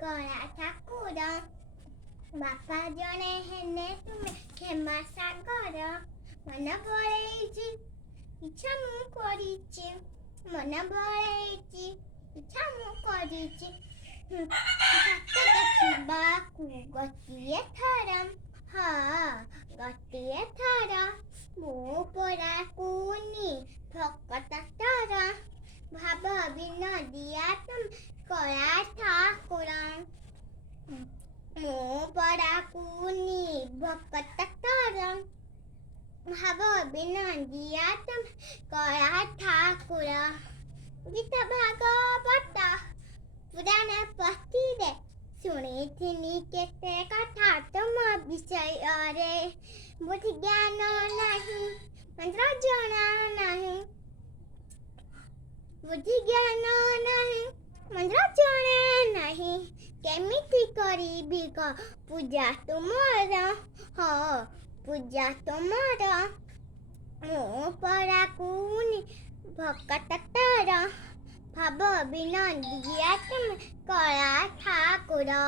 କଳା ଠାକୁର। ବାପା ଜଣେ ହେଲେ ତୁମେ କ୍ଷମା ସାଗର। ମନ ବଳେଇଛି ଇଚ୍ଛା ମୁଁ କରିଛି, ମନ ବଳେଇଛି ଇଚ୍ଛା ମୁଁ କରିଛି। ସତ ଦେଖିବାକୁ ଗୋଟିଏ ଥର, ହଁ ଗୋଟିଏ ଥର। ମୁଁ ପରା କୁନି ଭକତ ତୋର, ଭାବ ବିନୋଦିଆ ତୁମେ କଳା ଠାକୁର। ମୁଁ ପରା କୁନି ଭକତ ତୋର, ଭାବ ବିନୋଦିଆ ତୁମେ କଳା ଠାକୁର। ଗୀତା ଭାଗବତ ପୁରାଣ ପୋଥିରେ ଶୁଣିଥିଲି କେତେ କଥା ତୁମ ବିଷୟରେ। ବୁଦ୍ଧି ଜ୍ଞାନ ନାହିଁ, ମନ୍ତ୍ର ଜଣା ନାହିଁ। ବୁଦ୍ଧି ଜ୍ଞାନ ନାହିଁ, ମନ୍ତ୍ର ଜଣା ନାହିଁ। କେମିତି କରିବି ଗ ପୂଜା ତୁମର, ହଁ ପୂଜା ତୁମର। ମୁଁ ପରା କୁନି ଭକତ ତୋର, ଭାବ ବିନୋଦିଆ ତୁମେ କଳା ଠାକୁର।